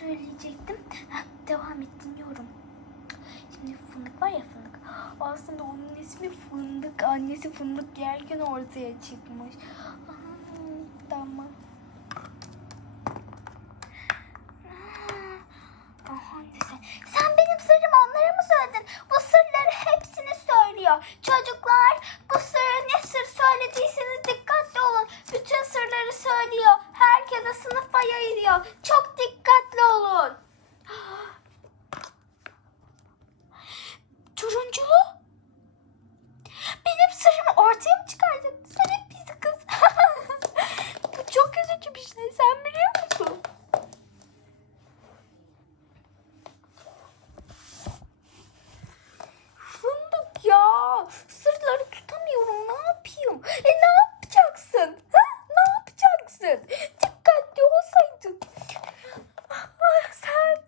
söyleyecektim? Heh, devam et dinliyorum. Şimdi fındık var ya fındık. Aslında onun ismi fındık. Annesi fındık yerken ortaya çıkmış. Aa, tamam. Aha, sen, sen benim sırrımı onlara mı söyledin? Bu sırları hepsini söylüyor. Çocuklar bu sırrı ne sır söylediyseniz dikkatli olun. Bütün sırları söylüyor. Herkese sınıfa yayılıyor. Çok dikkatli olun. Turunculu? Benim sırrımı ortaya mı çıkardın? Sen hep bizi kız. Bu çok üzücü bir şey. Sen biliyor musun? Fındık ya. Sırları tutamıyorum. Ne yapayım? E ne yapacaksın? Ha? Ne yapacaksın? Dikkatli olsaydın. Ah, sen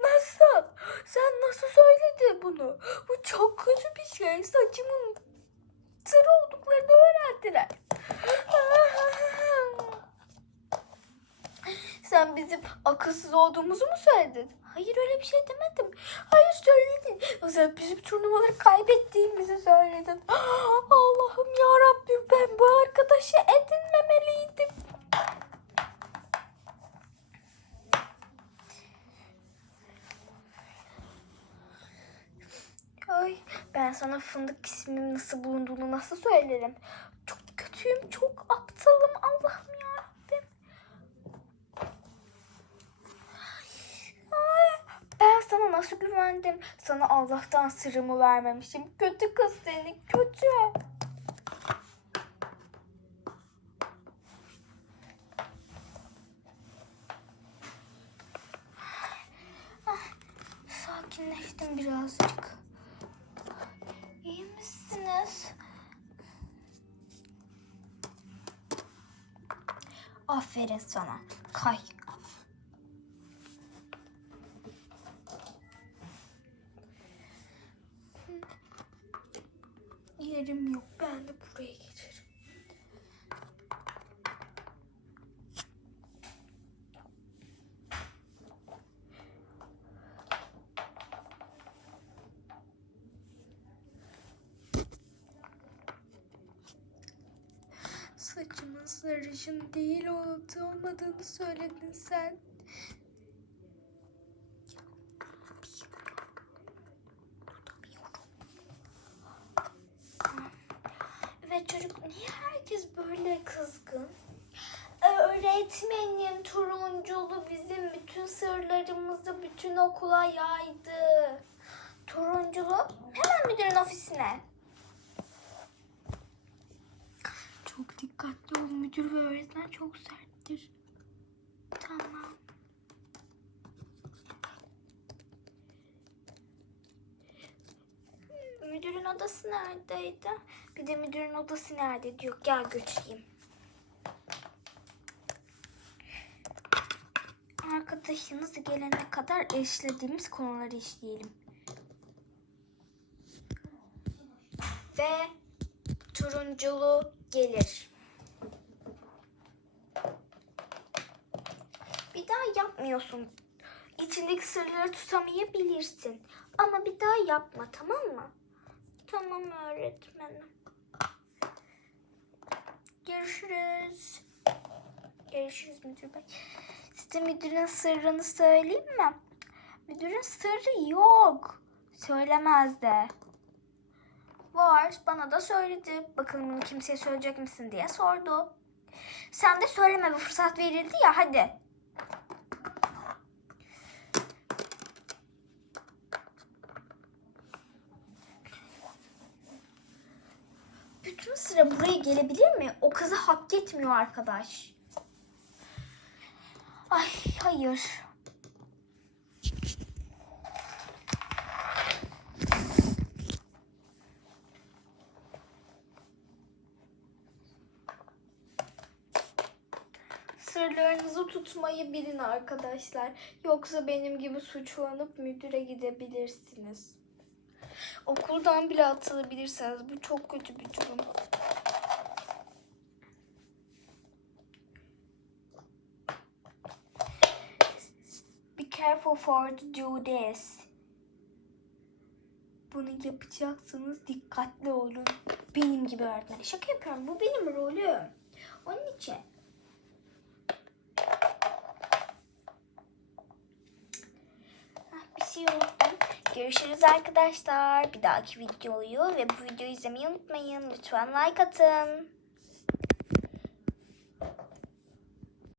nasıl? Sen nasıl söyledin bunu? Bu çok kötü bir şey. Saçımın sarı olduklarını öğrendiler. Sen bizim akılsız olduğumuzu mu söyledin? Hayır öyle bir şey demedim. Hayır söyledin. O sen bizim turnuvaları kaybettiğimizi söyledin. Allah'ım ya Rabbim ben bu arkadaşı edinmemeliydim. Ay ben sana fındık isminin nasıl bulunduğunu nasıl söylerim? Çok kötüyüm, çok aptalım Allah'ım ya Rabbim. Ay, Ben sana nasıl güvendim? Sana Allah'tan sırrımı vermemişim. Kötü kız seni, kötü. Ah, Sakinleştim birazcık. İyi misiniz? Aferin sana. Kay. Yerim yok. Ben de buraya geçerim. Saçımın sarışın değil olduğu olmadığını söyledin sen. Evet çocuk niye herkes böyle kızgın? Öğretmenim turunculu bizim bütün sırlarımızı bütün okula yaydı. Turunculu hemen müdürün ofisine. Çok dikkatli ol müdür ve öğretmen çok serttir. Tamam. Müdürün odası neredeydi? Bir de müdürün odası nerede diyor. Gel götüreyim. Arkadaşınız gelene kadar eşlediğimiz konuları işleyelim. Ve turunculu gelir. Bir daha yapmıyorsun. İçindeki sırları tutamayabilirsin. Ama bir daha yapma tamam mı? Tamam öğretmenim. Görüşürüz. Görüşürüz müdür bey. Size müdürün sırrını söyleyeyim mi? Müdürün sırrı yok. Söylemez de. Var. Bana da söyledi. Bakalım bunu kimseye söyleyecek misin diye sordu. Sen de söyleme bir fırsat verildi ya hadi. Bütün sıra buraya gelebilir mi? O kızı hak etmiyor arkadaş. Ay hayır. Sırlarınızı tutmayı bilin arkadaşlar. Yoksa benim gibi suçlanıp müdüre gidebilirsiniz. Okuldan bile atılabilirsiniz. Bu çok kötü bir durum. Kere careful for to do this. Bunu yapacaksınız dikkatli olun. Benim gibi öğretmen. Şaka yapıyorum. Bu benim rolüm. Onun için. Ah, bir şey unuttum. Görüşürüz arkadaşlar. Bir dahaki videoyu ve bu videoyu izlemeyi unutmayın. Lütfen like atın.